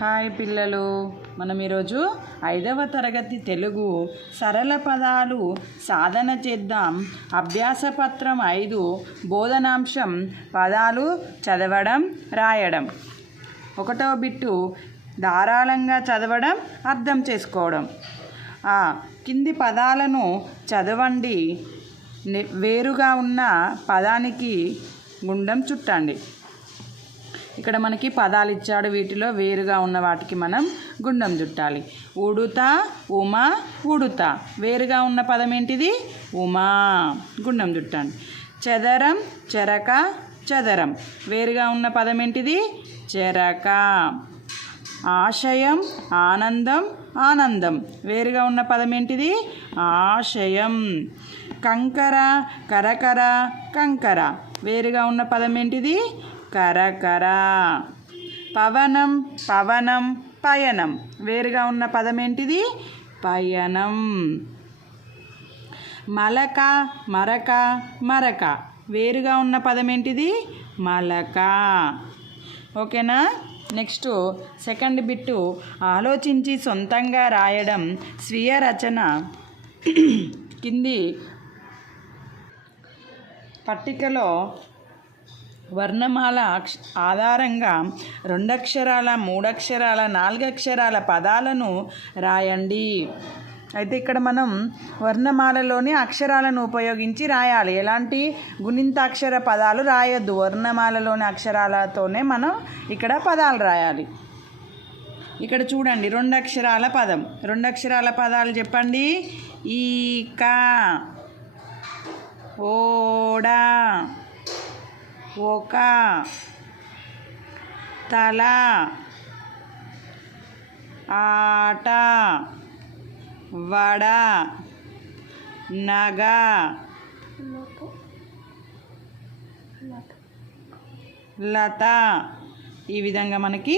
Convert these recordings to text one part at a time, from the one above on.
Hi పిల్లలు, మనం ఈరోజు 5వ తరగతి తెలుగు సరళ పదాలు సాధన చేద్దాం. అభ్యాస పత్రం 5 బోధనాంశం పదాలు చదవడం రాయడం. 1వ బిట్టు ధారాళంగా చదవడం అర్థం చేసుకోవడం. కింది పదాలను చదవండి. వేరుగా ఉన్న పదానికి గుండం చుట్టండి. ఇక్కడ మనకి పదాలు ఇచ్చాడు, వీటిలో వేరుగా ఉన్న వాటికి మనం గుండం చుట్టాలి. ఉడుత, ఉమ, ఉడుత. వేరుగా ఉన్న పదం ఏంటిది? ఉమా. గుండం చుట్టండి. చదరం, చెరక, చదరం. వేరుగా ఉన్న పదం ఏంటిది? చెరక. ఆశయం, ఆనందం, ఆనందం. వేరుగా ఉన్న పదం ఏంటిది? ఆశయం. కంకర, కరకర, కంకర. వేరుగా ఉన్న పదం ఏంటిది? కరకర. పవనం, పవనం, పయనం. వేరుగా ఉన్న పదం ఏంటిది? పయనం. మలక, మరక, మరక. వేరుగా ఉన్న పదం ఏంటిది? మలక. ఓకేనా? నెక్స్ట్ సెకండ్ బిట్టు ఆలోచించి సొంతంగా రాయడం. స్వీయ రచన. కింది పట్టికలో వర్ణమాల ఆధారంగా 2 అక్షరాల, 3 అక్షరాల, 4 అక్షరాల పదాలను రాయండి. అయితే ఇక్కడ మనం వర్ణమాలలోని అక్షరాలను ఉపయోగించి రాయాలి. ఎలాంటి గుణింతాక్షర పదాలు రాయొద్దు. వర్ణమాలలోని అక్షరాలతోనే మనం ఇక్కడ పదాలు రాయాలి. ఇక్కడ చూడండి, 2 అక్షరాల పదం. 2 అక్షరాల పదాలు చెప్పండి. ఈక, ఓడ, ఒక, తల, ఆట, వడ, నగ, లత. ఈ విధంగా మనకి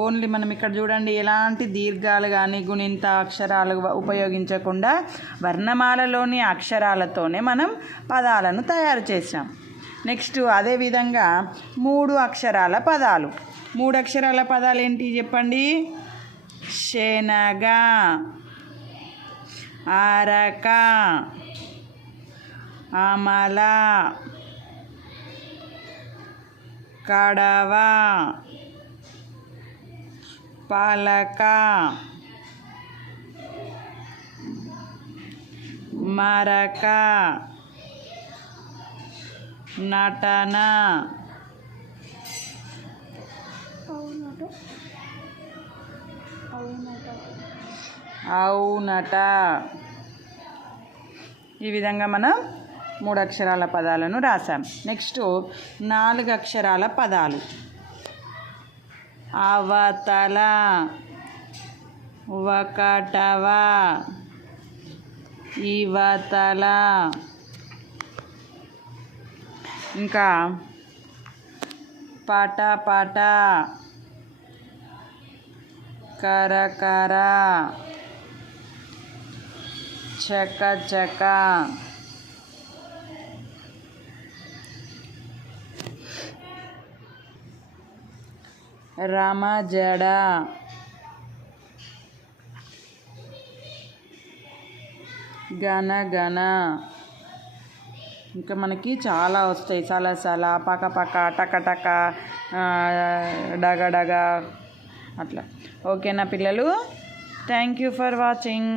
ఓన్లీ మనం ఇక్కడ చూడండి, ఎలాంటి దీర్ఘాలు కానీ గుణింత అక్షరాలు ఉపయోగించకుండా వర్ణమాలలోని అక్షరాలతోనే మనం పదాలను తయారు చేసాం. నెక్స్ట్ అదేవిధంగా 3 అక్షరాల పదాలు. 3 అక్షరాల పదాలు ఏంటి చెప్పండి? శనగ, అరక, అమల, కడవ, పలక, మరక, నటన, అవునట. ఈ విధంగా మనం 3 అక్షరాల పదాలను రాసాం. నెక్స్ట్ 4 అక్షరాల పదాలు. అవతల, ఒకటవ, ఇవతల. ఇంకా పటపట, కరకర, చకచక, రమజడ, గనగన. ఇంకా మనకి చాలా వస్తాయి. సలసల, పకపక, టకటక, డగడగ, అట్లా. ఓకేనా పిల్లలు? Thank you for watching.